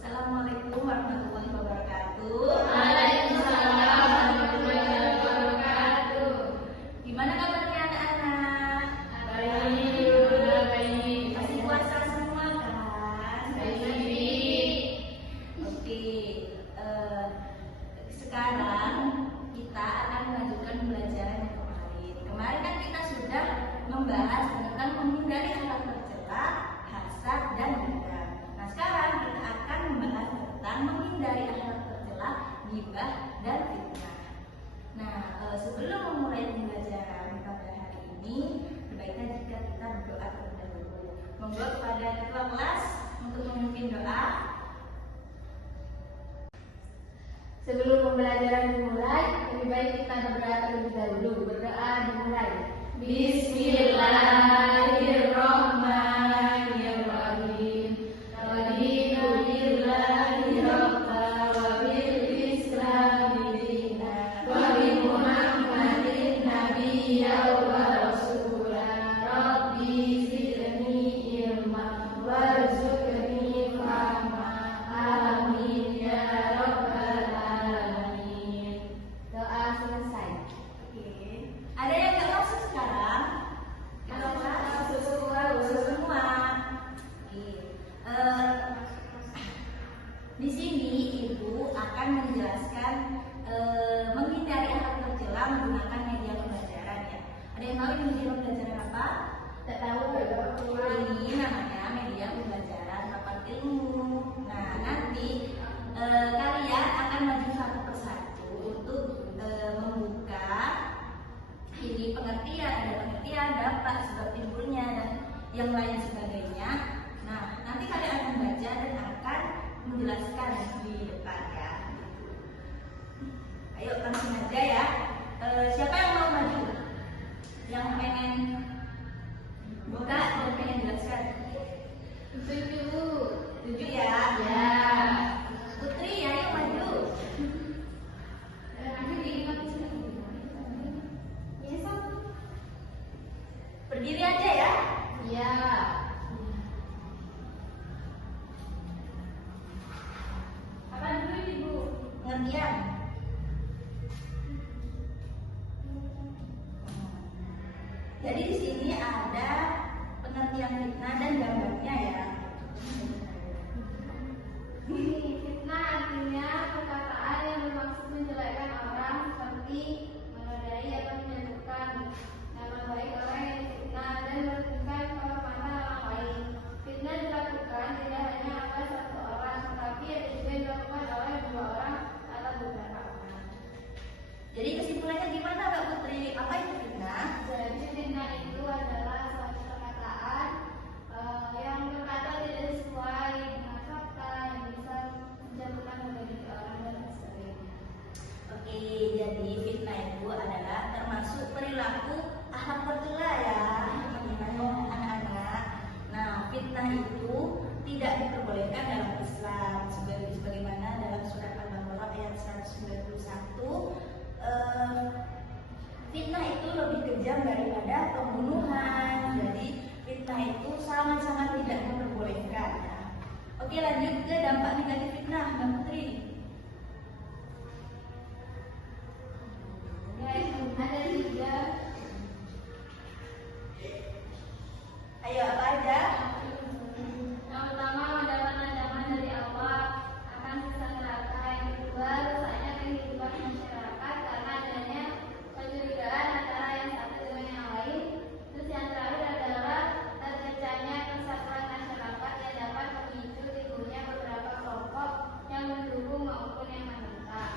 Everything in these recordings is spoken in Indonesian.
Assalamualaikum warahmatullahi wabarakatuh. Waalaikumsalam warahmatullahi wabarakatuh. Gimana kabarnya anak-anak? Baik. Masih puasa semua kan? Baik. Oke. Sekarang kita akan melanjutkan pembelajaran yang kemarin. Kemarin kan kita sudah membahas tentang menghindari hal tercela, hasad, dan dendam. Nah, sekarang kita akan membahas tentang menghindari hal tercela, ghibah, dan fitnah. Nah, sebelum memulai pembelajaran pada hari ini, sebaiknya jika kita berdoa terlebih dahulu. Monggo kepada ketua kelas untuk memimpin doa. Sebelum pembelajaran dimulai, lebih baik kita berdoa terlebih dahulu. Berdoa dimulai. Bismillahirrahmanirrahim. Raditu billahi rabba wa bil islami dina wa bi Muhammadin nabiyya wa rasula. Rabbi zidni ilma warzuqni fahma. Amin ya rabbal alamin. Doa selesai. Oke. Ada yang nggak masuk sekarang? Kalau masuk semua. Oke. Di sini ibu akan menjelaskan menghindari hal tercela menggunakan media pembelajaran ya. Ada yang tahu ini media pembelajaran apa? Tak tahu. Ini namanya media pembelajaran papan ilmu. Nah, nanti kalian akan maju satu persatu untuk membuka ini pengertian, ada pengertian, dapat, sebab timbulnya, dan yang lain sebagainya. Nah, nanti kalian akan baca dan akan menjelaskan di depan ya. Ayo langsung aja ya. Siapa yang mau maju? Yang pengen buka dan pengen jelaskan? Tujuh ya? Ya. Putri, ayo maju. Berdiri aja ya. Ya. Apa dulu ibu? Pengertian. Jadi di sini ada pengertian fitnah dan gambarnya ya. Fitnah artinya perkataan yang bermaksud menjelekkan orang seperti menodai atau menjatuhkan nama baik orang yang difitnah dan merugikan kehormatan orang lain. Fitnah dilakukan tidak hanya oleh satu orang, tetapi ada juga dilakukan oleh dua orang atau beberapa orang. Jadi kesimpulannya gimana Mbak Putri? Apa itu fitnah? Jadi fitnah itu adalah suatu perkataan yang berkata tidak sesuai dengan fakta yang bisa menjatuhkan harga orang dan sebagainya. Oke, jadi fitnah itu adalah termasuk perilaku akhlak tercela ya, anak-anak. Nah, fitnah itu tidak diperbolehkan dalam Islam sebagaimana dalam surat Al-Baqarah ayat 191. Fitnah itu lebih kejam daripada pembunuhan. Jadi fitnah itu sangat-sangat tidak diperbolehkan ya. Oke, lanjut ke dampak negatif fitnah, Mbak Putri. Ya, ada tiga. Ayo, apa aja? Yang pertama, mendapat ancaman dari Allah akan siksa neraka. Yang kedua, rusaknya kehidupan masyarakat karena adanya kecurigaan antara yang satu dengan yang lain. Terus yang terakhir adalah tercecahnya kesatuan masyarakat yang dapat memicu timbulnya beberapa kelompok yang mendukung maupun yang menentang.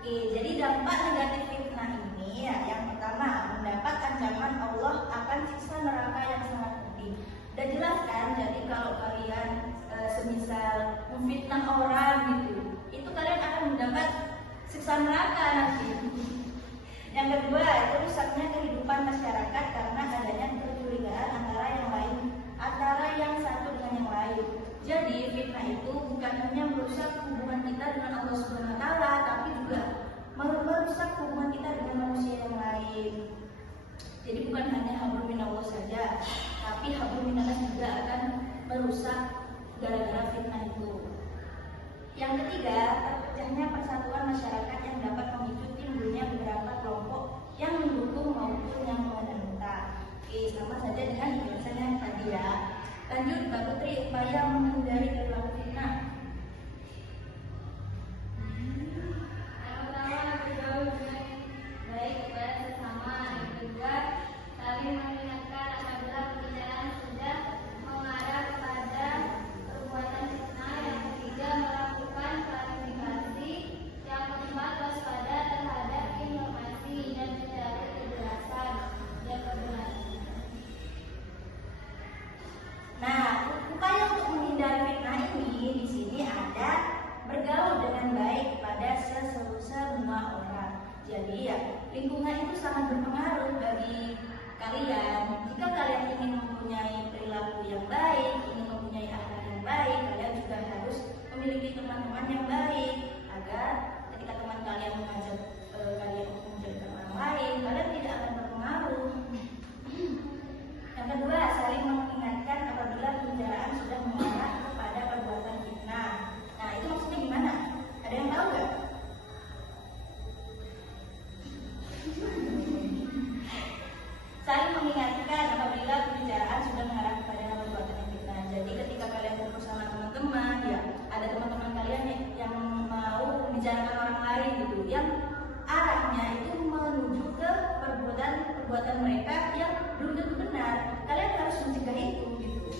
Oke, jadi dampak negatif fitnah ini ya, yang pertama mendapat ancaman Allah akan siksa neraka yang sangat pedih. Dan jelaskan, jadi kalau kalian semisal memfitnah orang gitu, itu kalian akan mendapat siksa neraka nanti. Yang kedua, itu rusaknya kehidupan masyarakat karena adanya kecurigaan antara yang satu dengan yang lain. Jadi fitnah itu bukan hanya merusak hubungan kita dengan Allah Subhanahu wa taala, tapi juga merusak hubungan kita dengan manusia yang lain. Jadi bukan hanya hablum minallah saja, tapi hablum minannas juga akan merusak gara-gara fitnah itu. Yang ketiga, terpecahnya persatuan masyarakat yang dapat memicu timbulnya beberapa kelompok yang mendukung maupun yang menentang. Oke, sama saja dengan penjelasan yang tadi ya. Lanjut, Mbak Putri, upaya menghindari perilaku fitnah. Yang pertama, bergaul dengan baik kepada sesama. Yang kedua, saling mengingatkan apabila pembicaraan sudah mengarah kepada perbuatan fitnah. Yang ketiga, melakukan klarifikasi. Yang keempat, waspada terhadap informasi dan mencari kejelasan dan kebenaran. Nah, upaya untuk menghindari fitnah ini di sini ada bergaul dengan baik pada semua orang. Jadi ya, lingkungan itu sangat berpengaruh bagi kalian. Jika kalian ingin mempunyai perilaku yang baik, ingin mempunyai akhlak yang baik, kalian juga harus memiliki teman-teman yang baik agar ketika teman kalian mengajak kalian untuk menjadikan orang lain, kalian tidak akan terpengaruh. Yang kedua, saling mengingatkan apabila pembicaraan sudah mengarah kepada perbuatan fitnah. Nah, itu maksudnya gimana? Ada yang tahu nggak? Saling mengingatkan apabila pembicaraan sudah mengarah kepada perbuatan fitnah. Jadi ketika kalian kumpul sama teman-teman, ya ada teman-teman kalian yang mau membicarakan orang lain gitu, yang arahnya itu menuju ke perbuatan mereka yang belum tentu benar. Kalian harus mencegah itu gitu.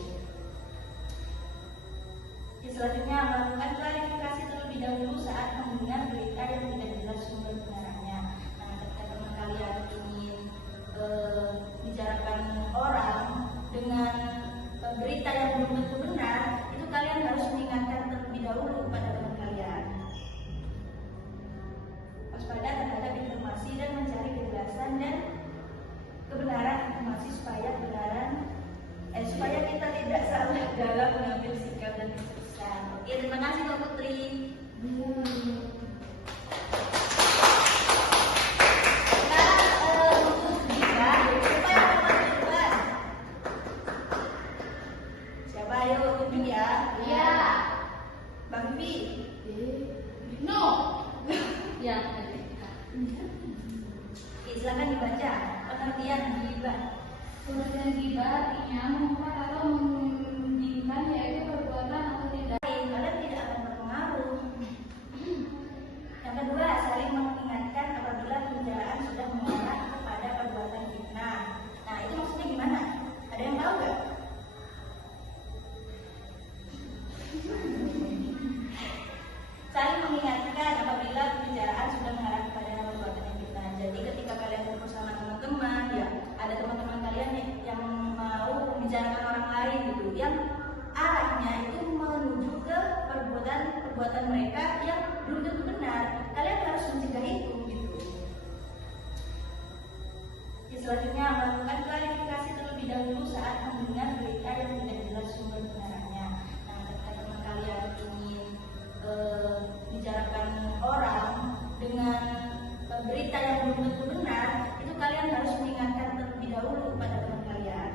Selanjutnya, melakukan klarifikasi terlebih dahulu saat mendengar berita yang tidak jelas sumber kebenarannya. Nah, ketika teman kalian ingin bicarakan orang dengan berita yang belum tentu benar, itu kalian harus mengingatkan terlebih dahulu kepada teman kalian. Waspada terhadap informasi dan mencari kejelasan dan kebenaran informasi supaya kita tidak salah dalam mengambil sikap dan keputusan. Oke, terima kasih Mbak Putri. Siapa ayo tunjuk ya? Ya. Bang Vivi. No. Ya. Oke, silakan dibaca pengertian ghibah. Pengertian ghibah artinya mengumpat atau menundingkan, yaitu perbuatan atau tindakan. Kalian tidak akan berpengaruh. Yang kedua, saling mengingatkan apabila pembicaraan sudah mengarah kepada perbuatan fitnah. Nah, itu maksudnya gimana? Ada yang tahu nggak? Saling mengingatkan apabila pembicaraan sudah mengarah kepada perbuatan fitnah. Jadi ketika kalian kumpul sama teman-teman, ya ada teman-teman kalian yang mau membicarakan orang lain gitu, yang arahnya itu menuju ke perbuatan mereka yang belum tentu benar. Kalian harus mencegah itu gitu. Selanjutnya, melakukan klarifikasi terlebih dahulu saat mendengar berita yang tidak jelas sumber kebenarannya. Nah, ketika teman kalian ingin bicarakan orang dengan berita yang belum tentu benar, itu kalian harus mengingatkan terlebih dahulu kepada teman kalian.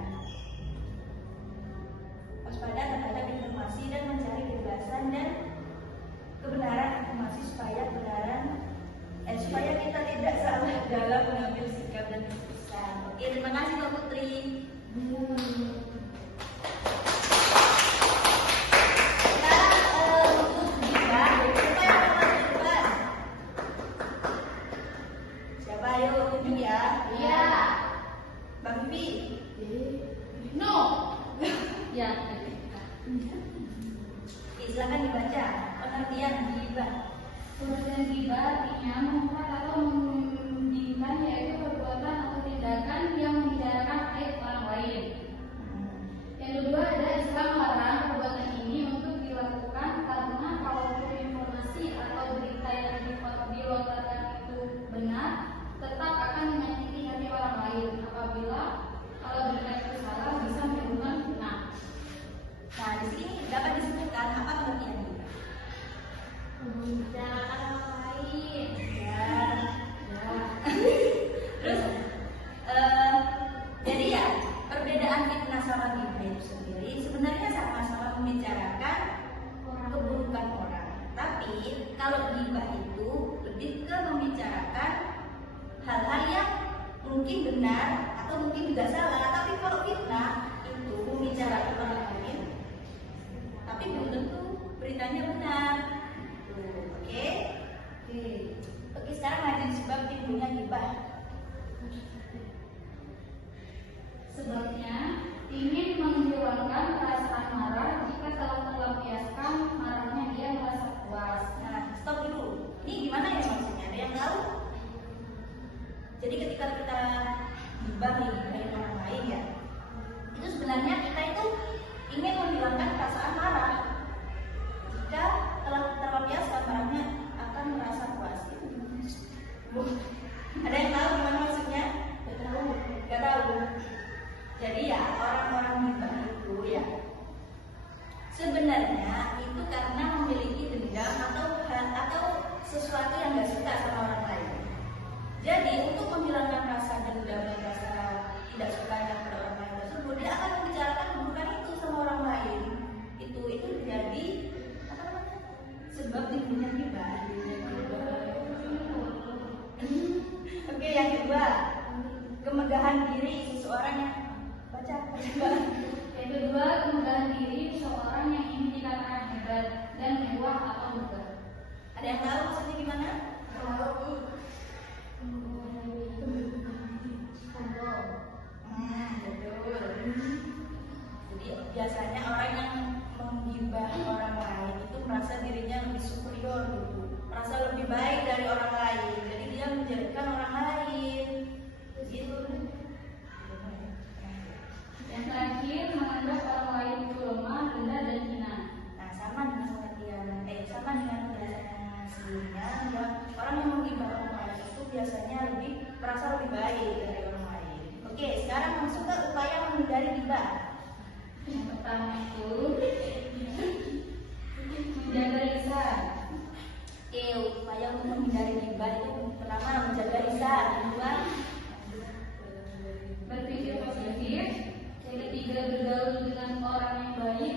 Waspada terhadap informasi dan mencari kejelasan dan kebenaran informasi supaya kita tidak salah dalam mengambil sikap dan keputusan. Oke, terima kasih Mbak Putri. Siapa ayo tunjuk ya? Ya. Bang Vivi. No. Ya. Oke, silakan dibaca pengertian ghibah. Pengertian ghibah artinya mengumpat atau menundingkan, yaitu perbuatan atau tindakan yang membicarakan aib orang lain. Yang kedua adalah Islam melarang perbuatan ini untuk dilakukan karena kalaupun informasi atau berita yang dilontarkan itu benar, tetap akan menyakiti hati orang lain. Kalau berita itu salah, bisa menimbulkan fitnah. Nah, di sini dapat disebutkan apa pengertiannya? Membicarakan orang lain. Ya. Terus, jadi ya perbedaan fitnah sama ghibah itu sendiri sebenarnya sama Tapi kalau ghibah itu lebih ke membicarakan hal-hal yang mungkin benar atau mungkin juga salah. Tapi kalau fitnah itu membicarakan orang lain, tapi belum tentu beritanya benar. Oke. Oke, sekarang lanjut sebab timbulnya ghibah. Sebabnya ingin menghilangkan perasaan marah jika telah terlampiaskan marahnya dia merasa puas. Nah, stop dulu. Ini gimana ya maksudnya? Ada yang tahu? Jadi ketika kita ghibah ngibahin orang lain ya, itu sebenarnya kita itu ingin menghilangkan perasaan marah. Jika telah terlampiaskan marahnya akan merasa puas. Ada yang tahu gimana maksudnya? Gak tahu. Jadi ya orang-orang ghibah itu ya sebenarnya itu karena memiliki dendam atau sesuatu yang gak suka sama orang lain. Jadi untuk menghilangkan rasa dendam dan rasa tidak sukanya pada orang lain tersebut, dia akan membicarakan bukan itu sama orang lain. Itu jadi apa namanya? Sebab timbulnya ghibah. Oke, yang kedua, kemegahan diri seseorang yang baca. Yang kedua, kemegahan diri seorang yang ingin dikatakan hebat dan mewah atau megah. Ada yang tahu maksudnya gimana? Betul. Jadi biasanya orang yang menggibah orang lain itu merasa dirinya lebih superior gitu, merasa lebih baik dari orang lain. Jadi dia menjadikan orang lain. Begitu. Yang terakhir, menganggap orang lain itu lemah, rendah dan hina. Nah, sama dengan penjelasan sebelumnya, orang yang menggibah orang lain itu biasanya merasa lebih baik dari orang lain. Oke, sekarang masuk ke upaya menghindari ghibah. Yang pertama itu menjaga lisan. Oke, upaya untuk menghindari ghibah itu pertama menjaga lisan, kedua Berpikir positif. Yang ketiga, bergaul dengan orang yang baik.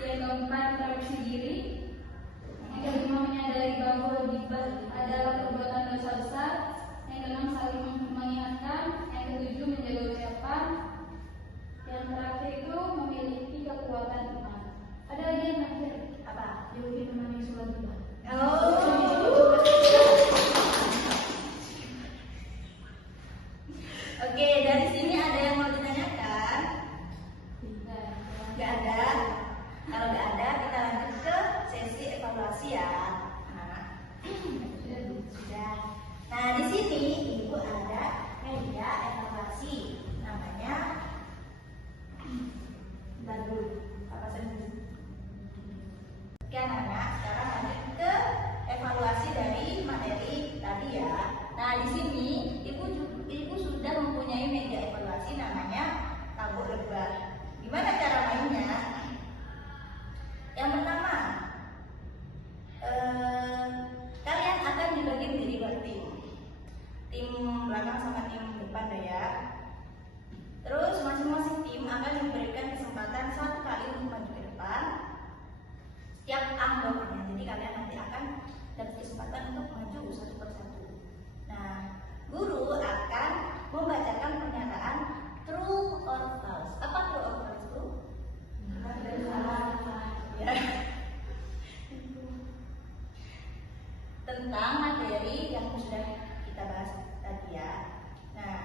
Yang keempat, koreksi diri. Yang kelima, menyadari bahwa ghibah adalah perbuatan dosa besar. Yang keenam, saling mengingatkan. Yang ketujuh, menjaga ucapan. Yang terakhir itu memiliki kekuatan iman. Ada lagi yang terakhir, apa? jauhi teman yang suka ghibah. Oke, dari sini ada yang mau ditanyakan? Gak ada. Kalau gak ada, kita lanjut ke sesi evaluasi ya. Sudah. Nah, di sini ibu ada media evaluasi. Namanya lalu apa saja? Oke anak-anak, sekarang lanjut ke evaluasi dari materi tadi ya. Nah, di sini ibu sudah mempunyai media evaluasi namanya tabur lebah. Gimana cara mainnya? Yang pertama, kalian akan dibagi menjadi dua tim. Tim belakang sama tim depan deh ya. Terus masing-masing tim akan diberikan kesempatan satu kali untuk maju ke depan setiap anggotanya. Jadi kalian nanti akan dapat kesempatan untuk maju satu persatu. Nah, guru akan membacakan pernyataan true or false. Apa true or false itu? Ya. Tentang materi yang sudah kita bahas tadi ya. Nah,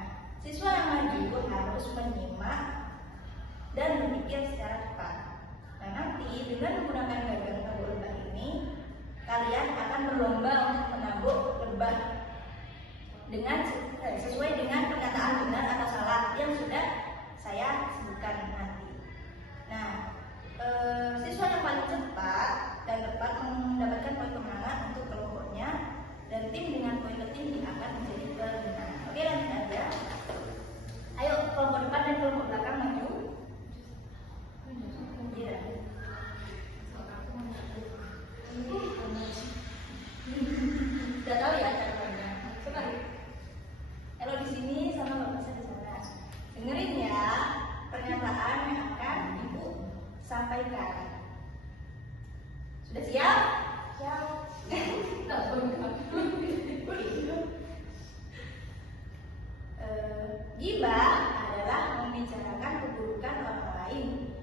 siswa yang maju harus menyimak dan berpikir secara cepat. Nah, nanti dengan menggunakan gagang tabur lebah ini, kalian akan berlomba untuk menabur lebah dengan sesuai dengan pernyataan benar atau salah yang sudah saya sebutkan nanti. Nah, siswa yang paling cepat dan tepat mendapatkan poin kemenangan untuk kelompoknya, dan tim dengan poin tertinggi akan menjadi pemenang. Oke, lanjut aja. Ayo kelompok depan dan kelompok belakang maju. Iya. Sudah tahu ya caranya. Coba. Kalau di sini sama bapak saya di sana. Dengerin ya pernyataan yang akan ibu sampaikan. Sudah siap? Gibah adalah membicarakan keburukan orang lain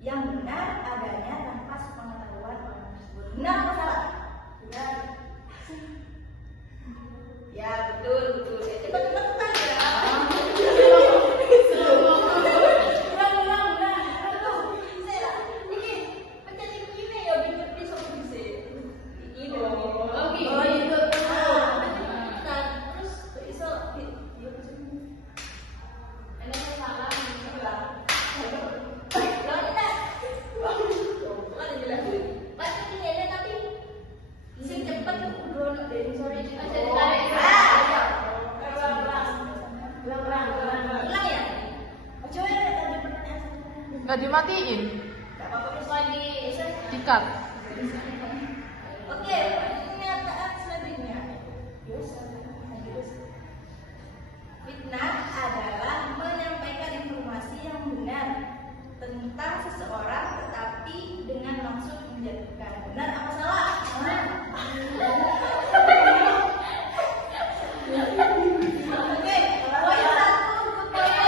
yang benar adanya tanpa sepengetahuan orang tersebut. Benar atau salah? Benar. Ya betul betul. Cepat-cepat ya. Nggak dimatiin. Dikat. Oke, pernyataan selanjutnya. Fitnah adalah menyampaikan informasi yang benar tentang seseorang tetapi dengan maksud menjatuhkan. Benar apa salah? Oke, poin satu untuk poin.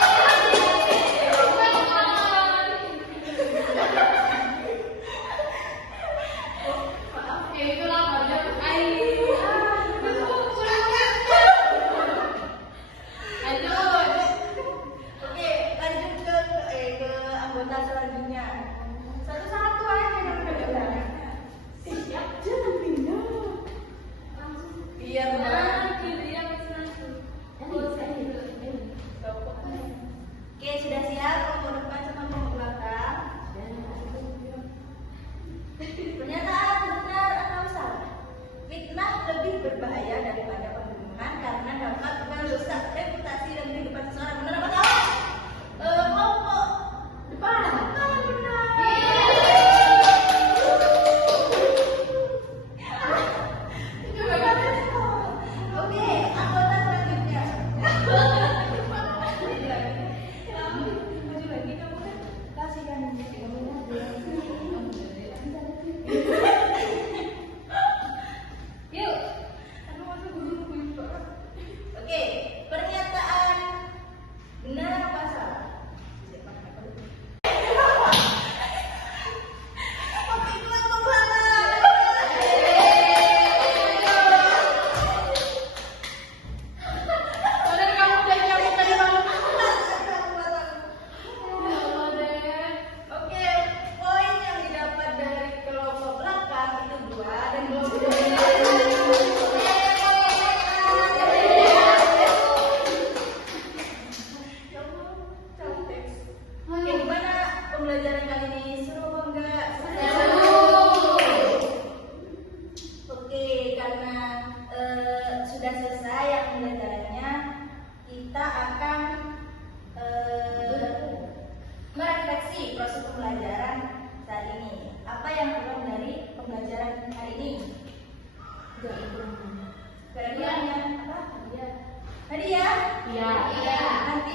Oke, lanjut ke anggota selanjutnya. Satu-satu aja jangan. Siap, jangan pindah. Iya benar. Oke, sudah siap kelompok depan sama kelompok belakang. Pernyataan benar atau salah? Fitnah lebih berbahaya daripada pembunuhan karena dapat merusak reputasi dan kehidupan seseorang. Benar apa salah? Kelompok depan. Benar. Oke, anggota selanjutnya. Maju lagi kamu kan kasihkan yuk. Oke, pernyataan benar apa salah? Oke, kelompok belakang. Saudara kamu udah nyamuk tadi malam. Oke, poin yang didapat dari kelompok belakang itu 2 dan kelompok Oke, gimana pembelajaran kali ini? Seru apa enggak? Oke, karena sudah selesai yang pembelajarannya, kita akan merefleksi proses pembelajaran saat ini. Apa yang kurang dari pembelajaran hari ini? Kira-kira apa? Hadiah? Iya. Nanti